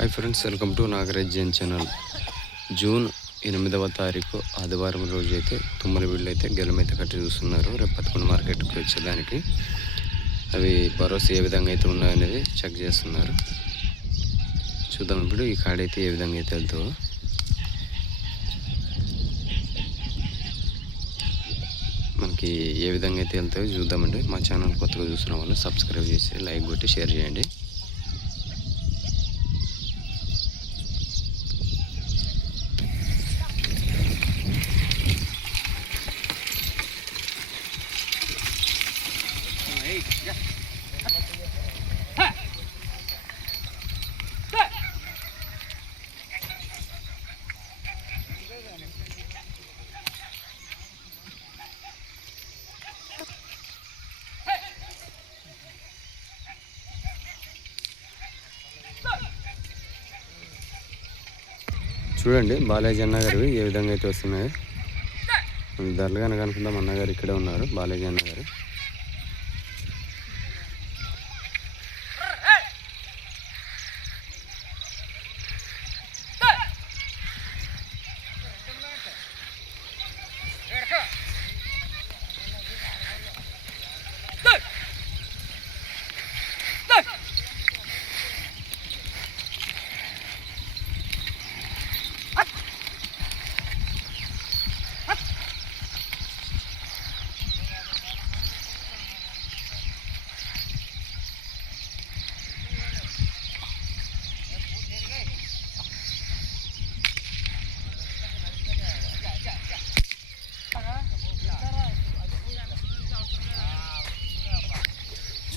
Hi friends, welcome to Nagaraj Jain channel. June 8వ తారీఖు ఆదివారం రోజు అయితే తుమ్మలవీళ్ళు అయితే గెలమైతే కట్టి చూస్తున్నారు. రేపు 11 మార్కెట్కి వచ్చేదానికి అవి భరోసా ఏ విధంగా అయితే ఉన్నాయనేది చెక్ చేస్తున్నారు. చూద్దాం ఇప్పుడు ఈ కాడైతే ఏ విధంగా అయితే వెళ్తావో. మనకి ఏ విధంగా అయితే వెళ్తావో చూద్దామండి. మా ఛానల్ కొత్తగా చూస్తున్న వాళ్ళు సబ్స్క్రైబ్ చేసి లైక్ కొట్టి షేర్ చేయండి. చూడండి బాలాజీ అన్నగారు ఏ విధంగా అయితే వస్తున్నాయో. ధరలు కనుక అనుకుందాం, అన్నగారు ఇక్కడే ఉన్నారు. బాలాజీ అన్నగారు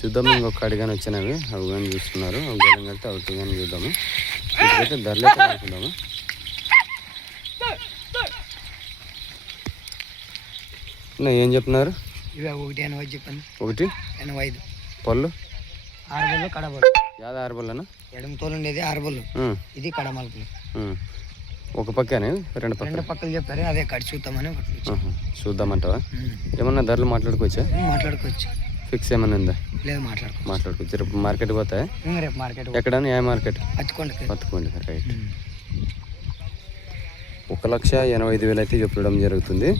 చూద్దాము. ఇంకొక అడిగాని వచ్చినవి అవి కానీ చూస్తున్నారు. అవి గెలం కలితే అవి కానీ చూద్దాము. ఇప్పుడైతే ధరలు అయితే అనుకుందాము. ఏం చెప్తున్నారు? ఇవి 1.80 చెప్పండి. 1.85 పళ్ళు 6 బళ్ళు కడబళ్ళు. యాద 6 బళ్ళనా? ఎడమ తోలు ఉండేది 6 బళ్ళు. ఇది కడమలుపులు. ఒక పక్కనే రెండు పక్కలు చెప్పారు. అదే కడి చూద్దామని చూద్దామంటావా? ఏమన్నా ధరలు మాట్లాడుకోవచ్చా? మాట్లాడుకోవచ్చు. ఫిక్స్ ఏమన్నా ఉందా? లేదు, మాట్లాడుకోవచ్చు. రేపు మార్కెట్ పోతాయా? రేపు మార్కెట్ ఎక్కడ? ఏ మార్కెట్? పత్తుకోండి. రైట్. 1,85,000 అయితే చెప్పడం జరుగుతుంది.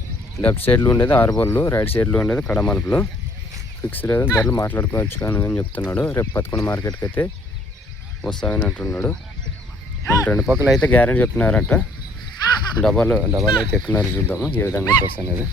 లెఫ్ట్ సైడ్లో ఉండేది 6 బళ్ళు, రైట్ సైడ్లో ఉండేది కడమలుపులు. ఫిక్స్ లేదు, ధరలు మాట్లాడుకోవచ్చు కానీ అని చెప్తున్నాడు. రేపు 11 మార్కెట్కి అయితే వస్తామని అంటున్నాడు. రెండు పక్కలు అయితే గ్యారెంటీ చెప్తున్నారంట. డబ్బాలు అయితే ఎక్కున్నారు. చూద్దాము ఏ విధంగా అయితే వస్తుంది.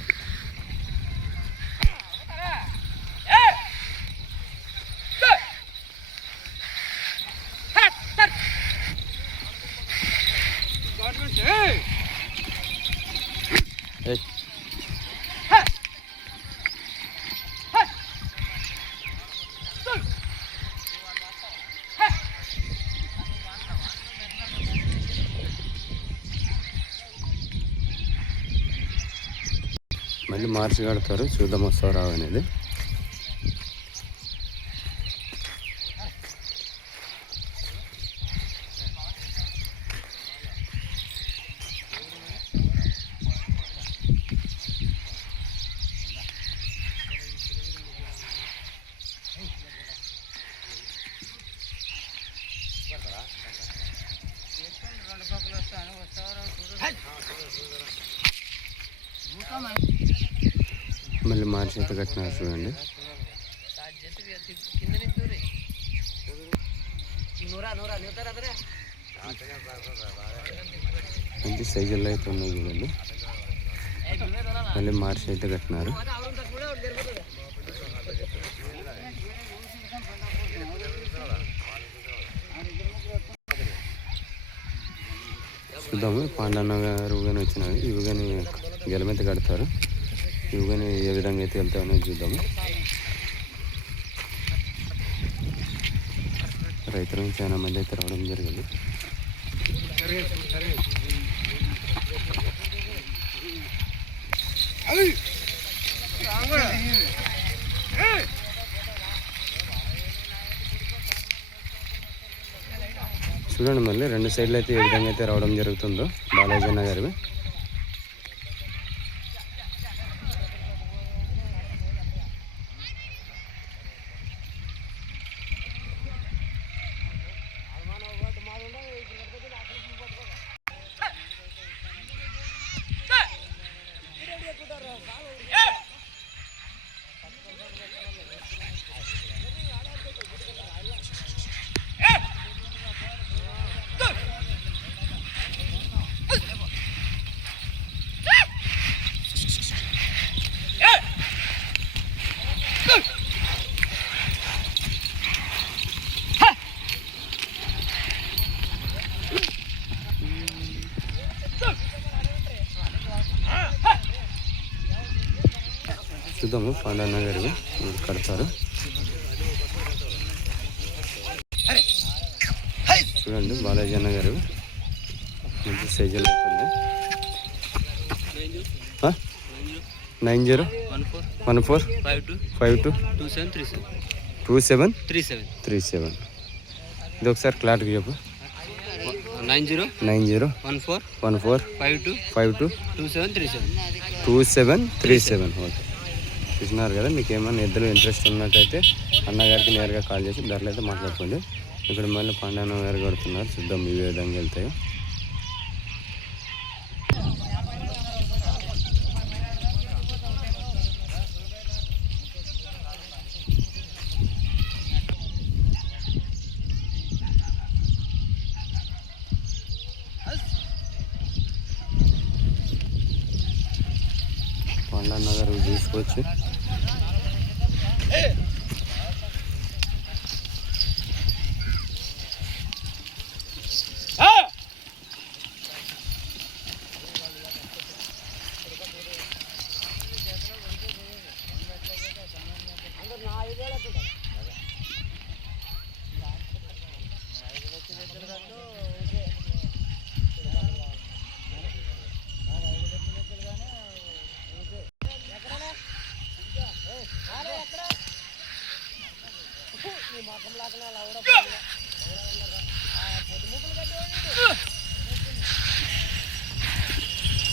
మళ్ళీ మార్చి కడతారు. చూద్దాం వస్తావు రావు అనేది. మళ్ళీ మార్చి అయితే కట్టినారు. చూడండి మంచి సైజుల్లో అయితే ఉన్నాయి. చూడండి మళ్ళీ మార్చి అయితే కట్టినారు. చూద్దాము. పాండన్న గారు కానీ వచ్చినవి ఇవి కానీ గెలమైతే కడతారు. ఇవి కానీ ఏ విధంగా అయితే వెళ్తామనేది చూద్దాము. రైతులు చాలా మంది అయితే రావడం జరిగింది. చూడండి మళ్ళీ రెండు సైడ్లు అయితే ఏ విధంగా అయితే రావడం జరుగుతుందో బాలాజీ అన్న గారివి. చూద్దాము పాండన్న గారు కడతారు. చూడండి బాలాజీ అన్న గారు మంచి సైజులు అవుతుంది. 9014522737. ఇది ఒకసారి క్లారిటీగా చెప్పు. 9014522737. ఓకే, చూసినారు కదా. మీకు ఏమైనా ఎద్దులు ఇంట్రెస్ట్ ఉన్నట్టయితే అన్నగారికి నేరుగా కాల్ చేసి ధరలు అయితే మాట్లాడుకోండి. ఇక్కడ మళ్ళీ పాండన్న గారు కడుతున్నారు. చూద్దాం ఈ విధంగా వెళ్తాయో. పాండన్న గారు తీసుకోవచ్చు.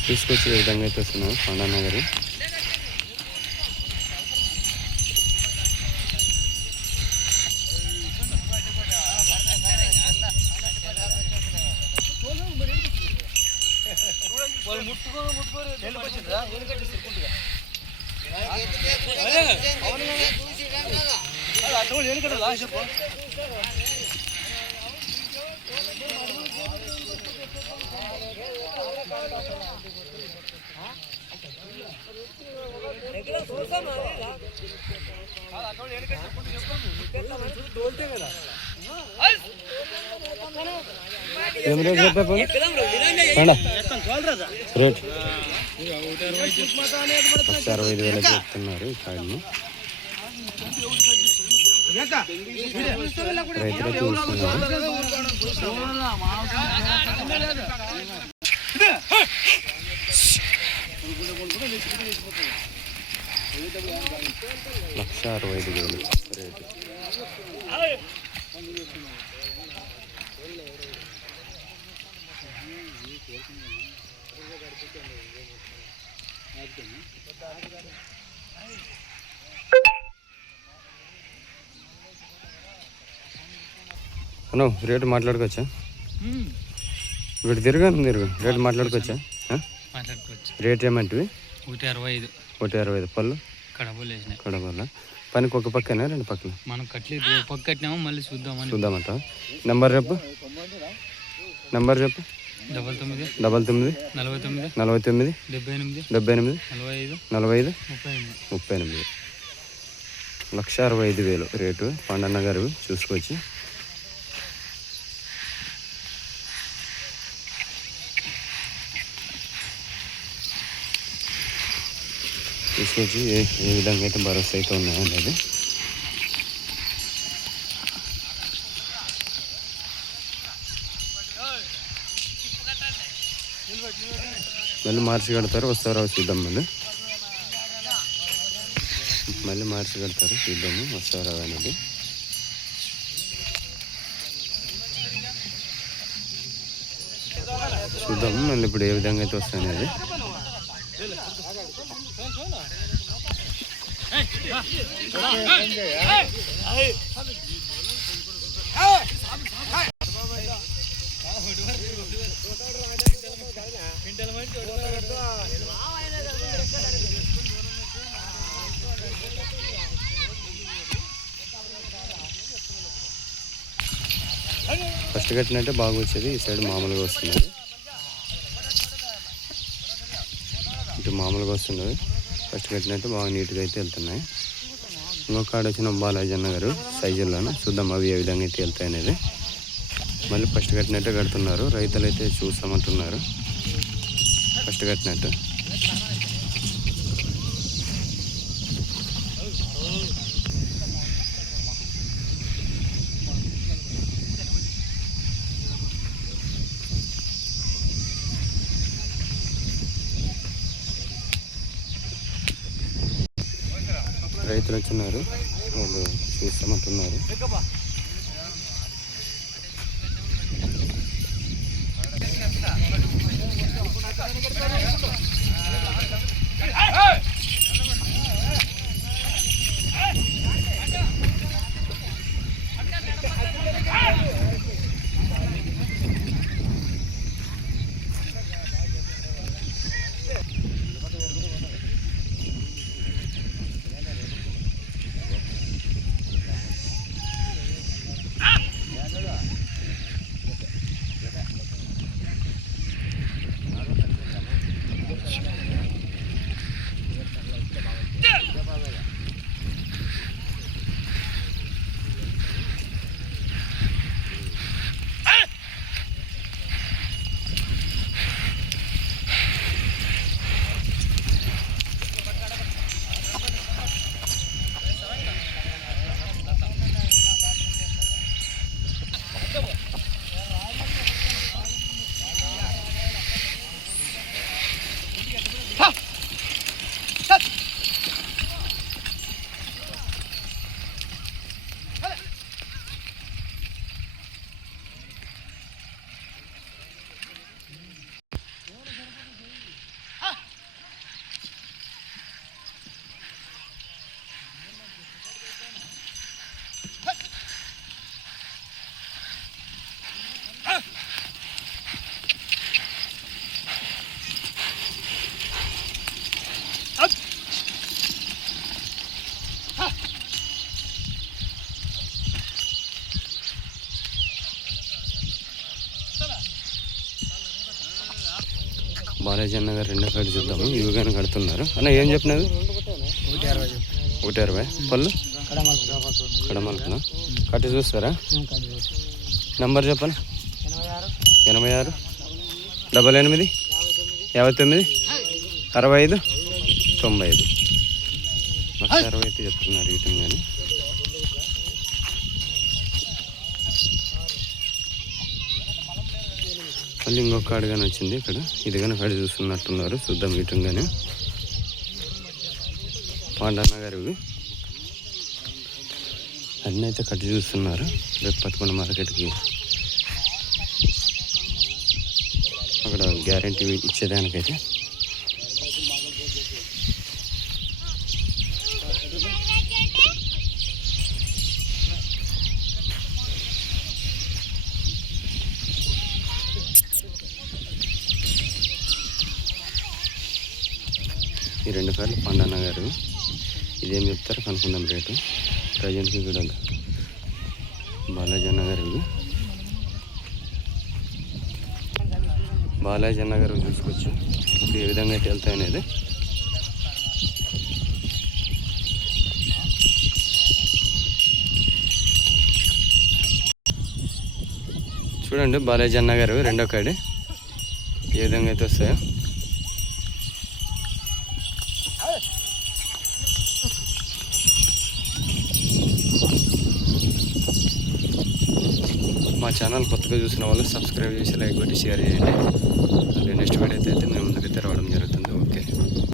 తీసుకొచ్చి ఏ విధంగా అయితే వస్తున్నావు పాండన్న గారు. ఏం రేట్ చెప్పా? రేట్ 65,000 చెప్తున్నారు ఈ కాయని. రైతులే చూస్తున్నారు. లక్ష 65,000 రేటు. అను రేటు మాట్లాడుకోవచ్చా? వీటి తిరగను రేటు మాట్లాడుకోవచ్చా? రేట్ ఏమంటివి? 165 పళ్ళు కడబల్ల. పనికి ఒక పక్కనా రెండు పక్కన? మనం కట్టలేదు, పక్క కట్టినామో మళ్ళీ చూద్దామంట. నెంబర్ చెప్పు. 99 49 49 78 45 38. 1,65,000 రేటు. పాండన్న గారు చూసుకోవచ్చు. చూసుకోవచ్చు ఏ విధంగా అయితే భరోసా అయితే ఉన్నాయో అనేది. మళ్ళీ మార్చి కడతారు, వస్తారో చూద్దాం. మళ్ళీ మార్చి కడతారు, చూద్దాము వస్తారో అనేది. చూద్దాము మళ్ళీ ఇప్పుడు ఏ విధంగా అయితే వస్తాయి అనేది. ఫస్ట్ కట్టినట్టే బాగా వచ్చేది. ఈ సైడ్ మామూలుగా వస్తున్నది, ఇటు మామూలుగా వస్తున్నది. ఫస్ట్ కట్టినట్టు బాగా నీట్గా అయితే వెళ్తున్నాయి. ఇంకొక ఆడ వచ్చిన బాలాజీ అన్న గారు సైజుల్లోనూ చూద్దాం అవి ఏ విధంగా అయితే వెళ్తాయి అనేది. మళ్ళీ ఫస్ట్ కట్టినట్టే కడుతున్నారు. రైతులు అయితే చూస్తామంటున్నారు ఫస్ట్ కట్టినట్టు. వ్యక్తులు వచ్చిన్నారు, వాళ్ళు చూస్తామంటున్నారు. బాలాజీ అన్న గారు రెండో కాడ చూద్దాము. ఇవి కానీ కడుతున్నారు అన్న. ఏం చెప్పినది? 160 పళ్ళు కడమలుపునా కట్టి చూస్తారా? నంబర్ చెప్పండి. 86 88 59 65 95 160 చెప్తున్నారు వీటిని. కానీ మళ్ళీ ఇంకొక కాడు కానీ వచ్చింది ఇక్కడ. ఇది కానీ కాడు చూస్తున్నట్టున్నారు. చూద్దాం వీటిని కానీ. పాండన్న గారు ఇవి అన్నీ అయితే కట్టి చూస్తున్నారు. రేపు పట్టుకున్న మార్కెట్కి అక్కడ గ్యారంటీ ఇచ్చేదానికైతే. ఈ 2 కార్లు పాండన్న గారు. ఇదేం చెప్తారో కనుక్కుందాం రేటు. ప్రజెంట్కి కూడా బాలాజీ అన్న గారు. బాలాజీ అన్న గారు చూసుకోవచ్చు ఏ విధంగా అయితే వెళ్తాయి అనేది. చూడండి బాలాజీ అన్న గారు రెండో కాడి ఏ విధంగా అయితే వస్తాయో. మా ఛానల్ కొత్తగా చూసిన వాళ్ళు సబ్స్క్రైబ్ చేసి లైక్ కొట్టి షేర్ చేయండి. నెక్స్ట్ వీడియో అయితే మేము ముందుకు రావడం జరుగుతుంది.